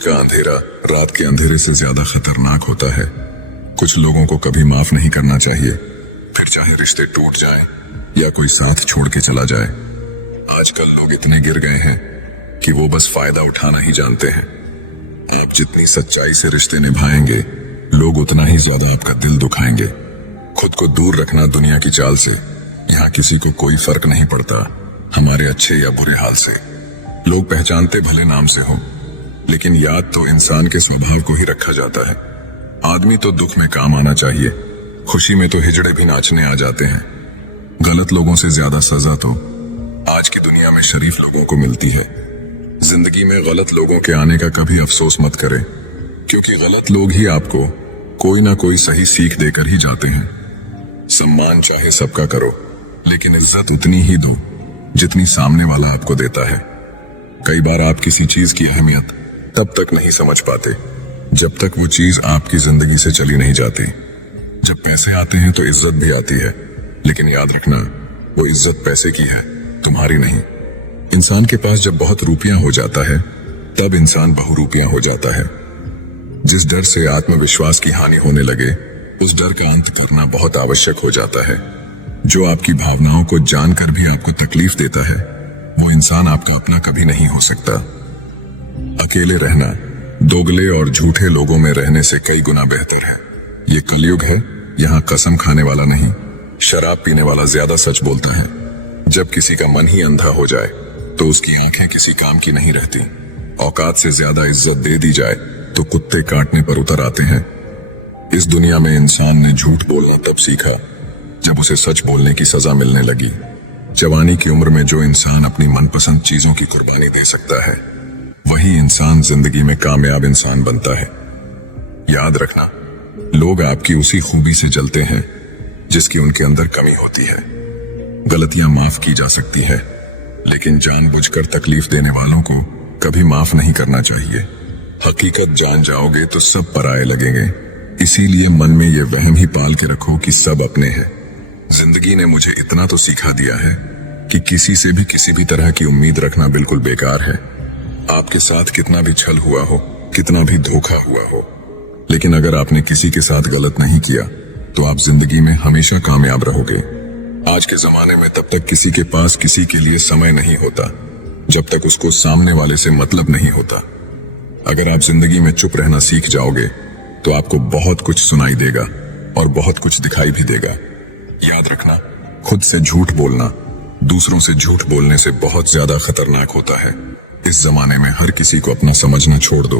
का अंधेरा रात के अंधेरे से ज्यादा खतरनाक होता है। कुछ लोगों को कभी माफ नहीं करना चाहिए, फिर चाहे रिश्ते टूट जाएं या कोई साथ छोड़ के चला जाए। आजकल लोग इतने गिर गए हैं कि वो बस फायदा उठाना ही जानते हैं। आप जितनी सच्चाई से रिश्ते निभाएंगे, लोग उतना ही ज्यादा आपका दिल दुखाएंगे। खुद को दूर रखना दुनिया की चाल से। यहाँ किसी को कोई फर्क नहीं पड़ता हमारे अच्छे या बुरे हाल से। लोग पहचानते भले नाम से हो, लेकिन याद तो इंसान के स्वभाव को ही रखा जाता है। आदमी तो दुख में काम आना चाहिए, खुशी में तो हिजड़े भी नाचने आ जाते हैं। गलत लोगों से ज्यादा सजा तो आज की दुनिया में शरीफ लोगों को मिलती है। जिंदगी में गलत लोगों के आने का कभी अफसोस मत करें, क्योंकि गलत लोग ही आपको कोई ना कोई सही सीख देकर ही जाते हैं। सम्मान चाहे सबका करो, लेकिन इज्जत उतनी ही दो जितनी सामने वाला आपको देता है। कई बार आप किसी चीज की अहमियत तब तक नहीं समझ पाते जब तक वो चीज आपकी जिंदगी से चली नहीं जाती। जब पैसे आते हैं तो इज्जत भी आती है, लेकिन याद रखना वो इज्जत पैसे की है, तुम्हारी नहीं। इंसान के पास जब बहुत रुपया हो जाता है तब इंसान बहुरूपिया हो जाता है। जिस डर से आत्मविश्वास की हानि होने लगे, उस डर का अंत करना बहुत आवश्यक हो जाता है। जो आपकी भावनाओं को जानकर भी आपको तकलीफ देता है, वो इंसान आपका अपना कभी नहीं हो सकता। अकेले रहना दोगले और झूठे लोगों में रहने से कई गुना बेहतर है। ये कलयुग है, यहाँ कसम खाने वाला नहीं, शराब पीने वाला ज्यादा सच बोलता है। जब किसी का मन ही अंधा हो जाए तो उसकी आंखें किसी काम की नहीं रहती। औकात से ज्यादा इज्जत दे दी जाए तो कुत्ते काटने पर उतर आते हैं। इस दुनिया में इंसान ने झूठ बोलना तब सीखा जब उसे सच बोलने की सजा मिलने लगी। जवानी की उम्र में जो इंसान अपनी मनपसंद चीजों की कुर्बानी दे सकता है, वही इंसान जिंदगी में कामयाब इंसान बनता है। याद रखना, लोग आपकी उसी खूबी से जलते हैं जिसकी उनके अंदर कमी होती है। गलतियां माफ की जा सकती है, लेकिन जानबूझकर तकलीफ देने वालों को कभी माफ नहीं करना चाहिए। हकीकत जान जाओगे तो सब पराये लगेंगे, इसीलिए मन में ये वहम ही पाल के रखो कि सब अपने हैं। जिंदगी ने मुझे इतना तो सिखा दिया है कि किसी से भी किसी भी तरह की उम्मीद रखना बिल्कुल बेकार है। आपके साथ कितना भी छल हुआ हो, कितना भी धोखा हुआ हो, लेकिन अगर आपने किसी के साथ गलत नहीं किया तो आप जिंदगी में हमेशा कामयाब रहोगे। आज के जमाने में तब तक किसी के पास किसी के लिए समय नहीं होता जब तक उसको सामने वाले से मतलब नहीं होता। अगर आप जिंदगी में चुप रहना सीख जाओगे तो आपको बहुत कुछ सुनाई देगा और बहुत कुछ दिखाई भी देगा। याद रखना, खुद से झूठ बोलना दूसरों से झूठ बोलने से बहुत ज्यादा खतरनाक होता है। इस जमाने में हर किसी को अपना समझना छोड़ दो।